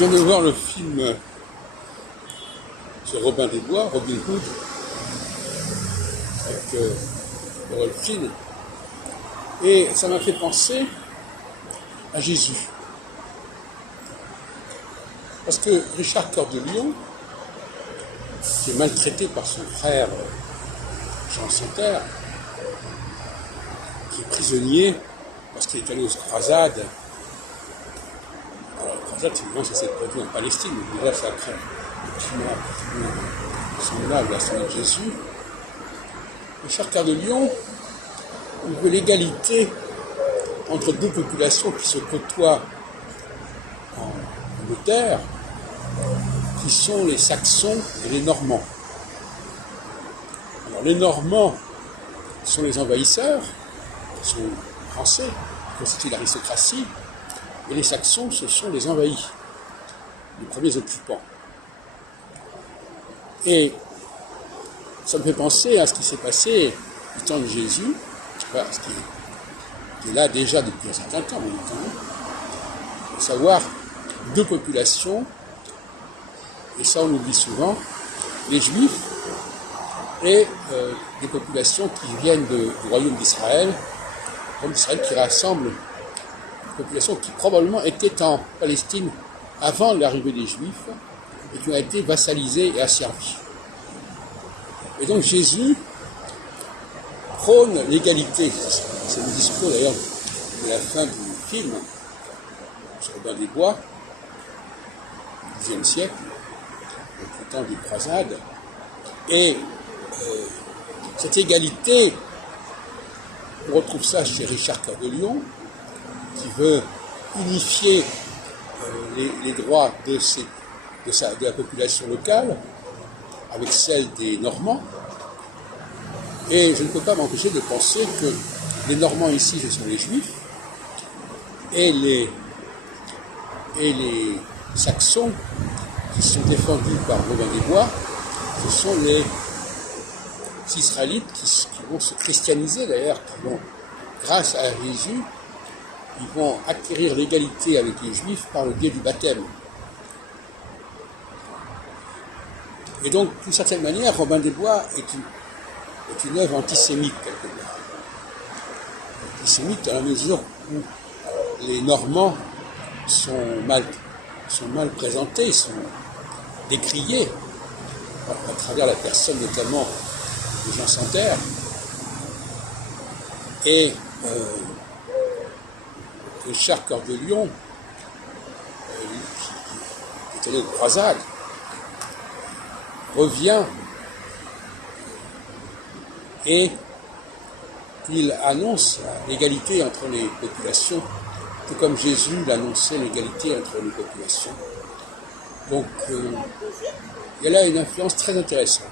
Je viens de voir le film sur Robin des Bois, Robin Hood, avec Rolf Fiennes, et ça m'a fait penser à Jésus. Parce que Richard Cœur de Lion, qui est maltraité par son frère Jean Santerre, qui est prisonnier parce qu'il est allé aux croisades. Alors, les croisades, évidemment, ça s'est produit en Palestine, mais déjà, ça crée un climat semblable à celui de Jésus. Richard Cœur de Lion, il veut l'égalité entre deux populations qui se côtoient en Angleterre, qui sont les Saxons et les Normands. Alors, les Normands sont les envahisseurs, qui sont français, qui constituent l'aristocratie, et les Saxons, ce sont les envahis, les premiers occupants. Et ça me fait penser à ce qui s'est passé du temps de Jésus, ce qui est là déjà depuis un certain temps, à savoir deux populations, et ça on l'oublie souvent, les Juifs et des populations qui viennent du royaume d'Israël, qui rassemble une population qui probablement était en Palestine avant l'arrivée des Juifs et qui ont été vassalisés et asservis. Et donc Jésus prône l'égalité. C'est le discours d'ailleurs de la fin du film sur Robin des Bois, du Xe siècle, au temps des croisades. Et cette égalité, on retrouve ça chez Richard Cœur de Lion, qui veut unifier les droits de la population locale avec celle des Normands. Et je ne peux pas m'empêcher de penser que les Normands ici, ce sont les Juifs, et les Saxons, qui sont défendus par Robin des Bois, ce sont les Israélites qui vont se christianiser d'ailleurs, qui vont, grâce à Jésus, ils vont acquérir l'égalité avec les Juifs par le biais du baptême. Et donc, d'une certaine manière, Robin des Bois est une œuvre antisémite quelque part. Antisémite à la mesure où les Normands sont mal présentés, sont décriés à travers la personne notamment de Jean Santerre. Et Richard Cœur de Lion, qui est allé aux croisades, revient et il annonce l'égalité entre les populations, tout comme Jésus l'annonçait l'égalité entre les populations. Donc, il y a là une influence très intéressante.